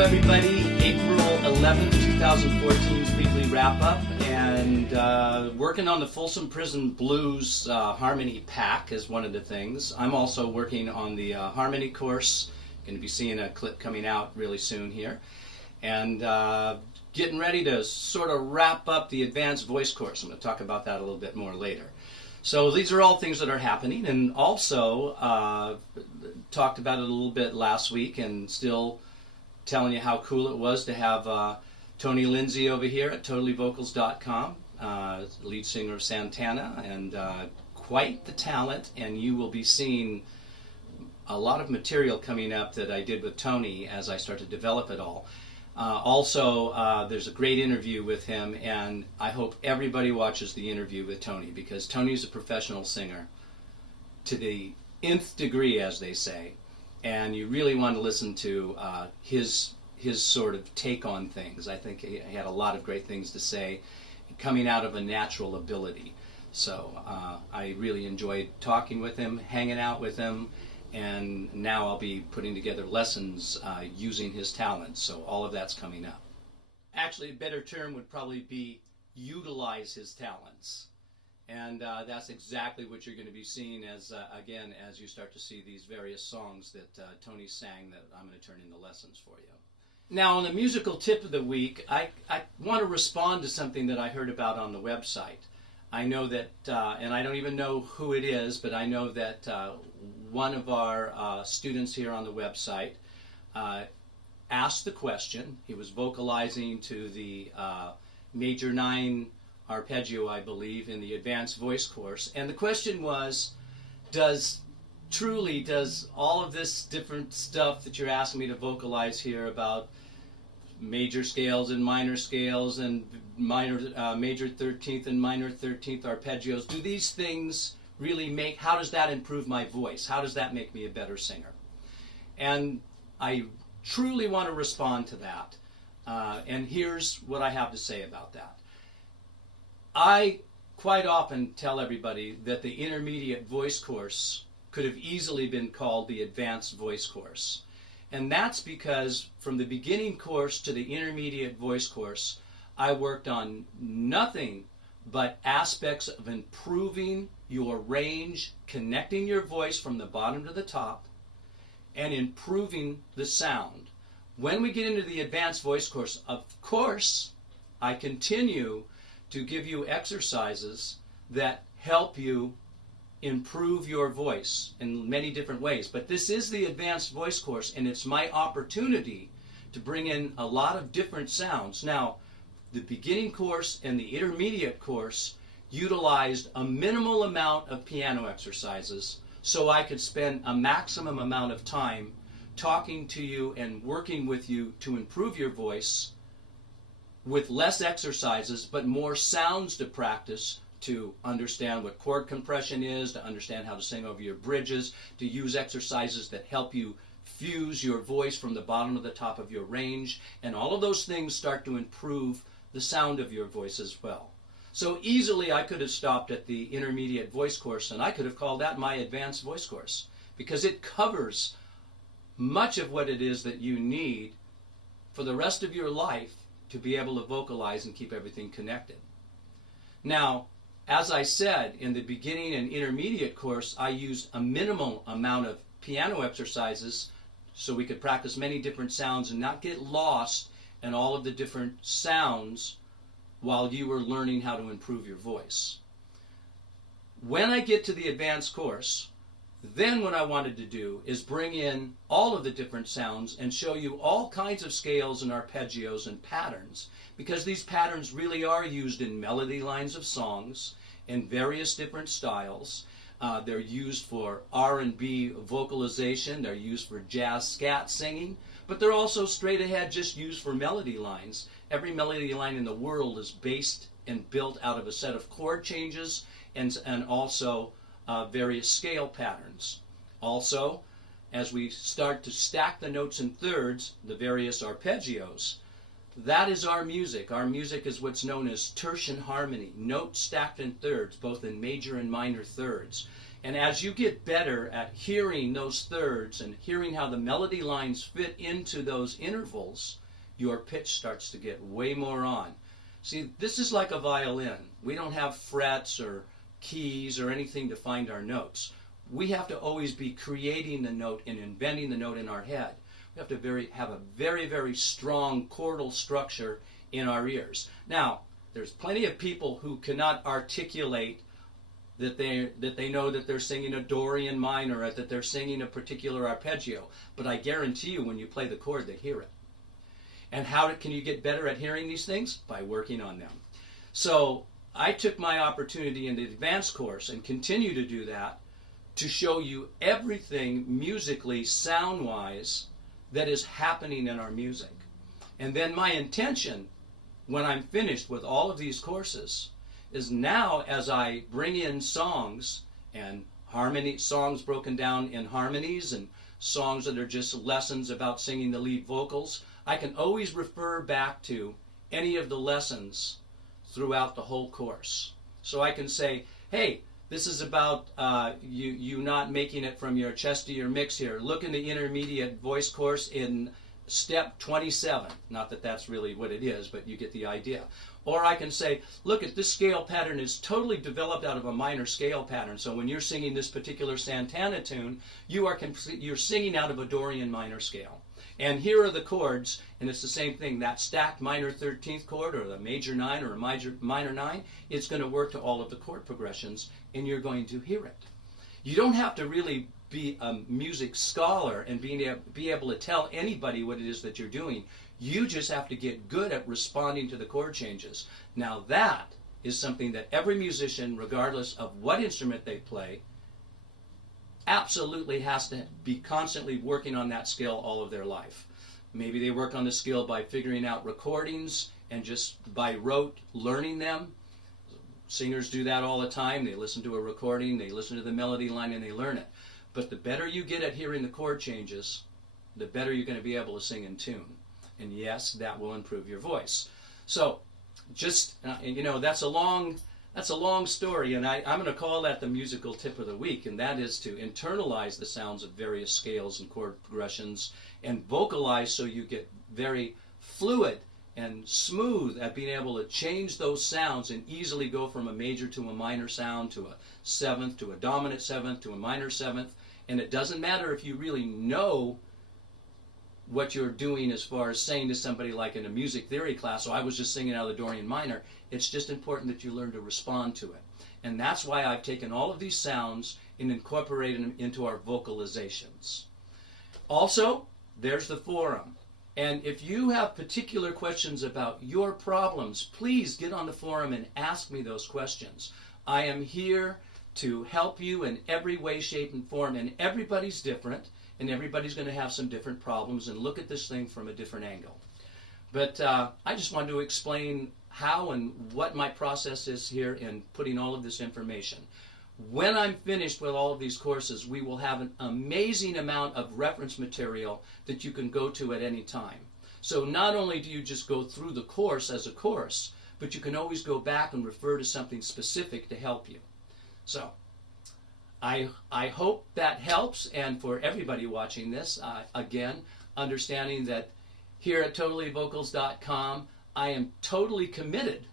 everybody. April 11th, 2014's weekly wrap-up, and working on the Folsom Prison Blues Harmony Pack is one of the things. I'm also working on the Harmony course. Going to be seeing a clip coming out really soon here. And getting ready to sort of wrap up the Advanced Voice course. I'm going to talk about that a little bit more later. So these are all things that are happening, and also talked about it a little bit last week, and still telling you how cool it was to have Tony Lindsay over here at totallyvocals.com, lead singer of Santana, and quite the talent, and you will be seeing a lot of material coming up that I did with Tony as I start to develop it all. Also, there's a great interview with him, and I hope everybody watches the interview with Tony, because Tony's a professional singer to the nth degree, as they say, and you really want to listen to his sort of take on things. I think he had a lot of great things to say, coming out of a natural ability. So I really enjoyed talking with him, hanging out with him, and now I'll be putting together lessons using his talents, so all of that's coming up. Actually, a better term would probably be utilize his talents. And that's exactly what you're going to be seeing as, again, as you start to see these various songs that Tony sang that I'm going to turn into lessons for you. Now, on the musical tip of the week, I want to respond to something that I heard about on the website. I know that, and I don't even know who it is, but I know that one of our students here on the website asked the question. He was vocalizing to the Major 9 Arpeggio, I believe, in the Advanced Voice course. And the question was, does all of this different stuff that you're asking me to vocalize here about major scales and major 13th and minor 13th arpeggios, do these things really how does that improve my voice? How does that make me a better singer? And I truly want to respond to that. And here's what I have to say about that. I quite often tell everybody that the intermediate voice course could have easily been called the Advanced Voice course. And that's because from the beginning course to the intermediate voice course, I worked on nothing but aspects of improving your range, connecting your voice from the bottom to the top, and improving the sound. When we get into the Advanced Voice course, of course, I continue to give you exercises that help you improve your voice in many different ways. But this is the Advanced Voice course, and it's my opportunity to bring in a lot of different sounds. Now, the beginning course and the intermediate course utilized a minimal amount of piano exercises so I could spend a maximum amount of time talking to you and working with you to improve your voice with less exercises but more sounds to practice, to understand what chord compression is, to understand how to sing over your bridges, to use exercises that help you fuse your voice from the bottom to the top of your range, and all of those things start to improve the sound of your voice as well. So easily I could have stopped at the intermediate voice course, and I could have called that my Advanced Voice course, because it covers much of what it is that you need for the rest of your life to be able to vocalize and keep everything connected. Now, as I said, in the beginning and intermediate course, I used a minimal amount of piano exercises so we could practice many different sounds and not get lost in all of the different sounds while you were learning how to improve your voice. When I get to the advanced course, then what I wanted to do is bring in all of the different sounds and show you all kinds of scales and arpeggios and patterns, because these patterns really are used in melody lines of songs in various different styles. They're used for R&B vocalization, they're used for jazz scat singing, but they're also straight ahead just used for melody lines. Every melody line in the world is based and built out of a set of chord changes and also various scale patterns. Also, as we start to stack the notes in thirds, the various arpeggios, that is our music. Our music is what's known as tertian harmony, notes stacked in thirds, both in major and minor thirds. And as you get better at hearing those thirds and hearing how the melody lines fit into those intervals, your pitch starts to get way more on. See, this is like a violin. We don't have frets or keys or anything to find our notes. We have to always be creating the note and inventing the note in our head. We have to have a very, very strong chordal structure in our ears. Now, there's plenty of people who cannot articulate that they know that they're singing a Dorian minor or that they're singing a particular arpeggio. But I guarantee you when you play the chord, they hear it. And how can you get better at hearing these things? By working on them. So I took my opportunity in the advanced course and continue to do that to show you everything musically, sound-wise, that is happening in our music. And then my intention when I'm finished with all of these courses is now as I bring in songs and songs broken down in harmonies and songs that are just lessons about singing the lead vocals, I can always refer back to any of the lessons throughout the whole course. So I can say, hey, this is about you not making it from your chest to your mix here. Look in the intermediate voice course in step 27. Not that that's really what it is, but you get the idea. Or I can say, look, at this scale pattern is totally developed out of a minor scale pattern. So when you're singing this particular Santana tune, you're singing out of a Dorian minor scale. And here are the chords, and it's the same thing. That stacked minor 13th chord, or the major 9, or a minor 9, it's going to work to all of the chord progressions, and you're going to hear it. You don't have to really be a music scholar and be able to tell anybody what it is that you're doing. You just have to get good at responding to the chord changes. Now that is something that every musician, regardless of what instrument they play, absolutely has to be constantly working on that skill all of their life. Maybe they work on the skill by figuring out recordings and just by rote learning them. Singers do that all the time. They listen to a recording, they listen to the melody line, and they learn it. But the better you get at hearing the chord changes, the better you're going to be able to sing in tune. And yes, that will improve your voice. So, just, that's a long story, and I'm going to call that the musical tip of the week, and that is to internalize the sounds of various scales and chord progressions and vocalize so you get very fluid and smooth at being able to change those sounds and easily go from a major to a minor sound to a seventh to a dominant seventh to a minor seventh. And it doesn't matter if you really know what you're doing as far as saying to somebody like in a music theory class, so I was just singing out of the Dorian minor. It's just important that you learn to respond to it. And that's why I've taken all of these sounds and incorporated them into our vocalizations. Also, there's the forum. And if you have particular questions about your problems, please get on the forum and ask me those questions. I am here to help you in every way, shape, and form. And everybody's different, and everybody's going to have some different problems and look at this thing from a different angle. But I just wanted to explain how and what my process is here in putting all of this information. When I'm finished with all of these courses, we will have an amazing amount of reference material that you can go to at any time. So not only do you just go through the course as a course, but you can always go back and refer to something specific to help you. So I hope that helps, and for everybody watching this, again, understanding that here at totallyvocals.com, I am totally committed,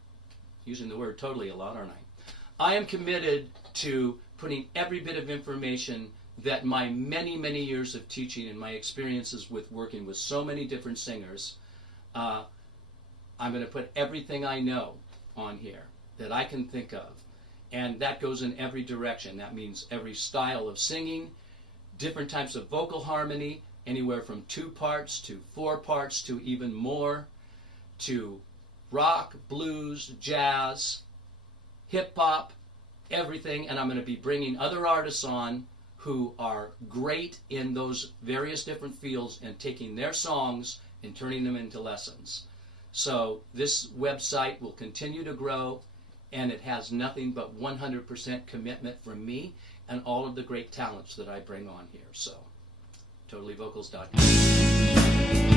using the word totally a lot, aren't I? I am committed to putting every bit of information that my many, many years of teaching and my experiences with working with so many different singers, I'm going to put everything I know on here that I can think of. And that goes in every direction. That means every style of singing, different types of vocal harmony, anywhere from 2 parts to 4 parts to even more, to rock, blues, jazz, hip-hop, everything. And I'm going to be bringing other artists on who are great in those various different fields and taking their songs and turning them into lessons. So this website will continue to grow, and it has nothing but 100% commitment from me and all of the great talents that I bring on here. So, totallyvocals.com.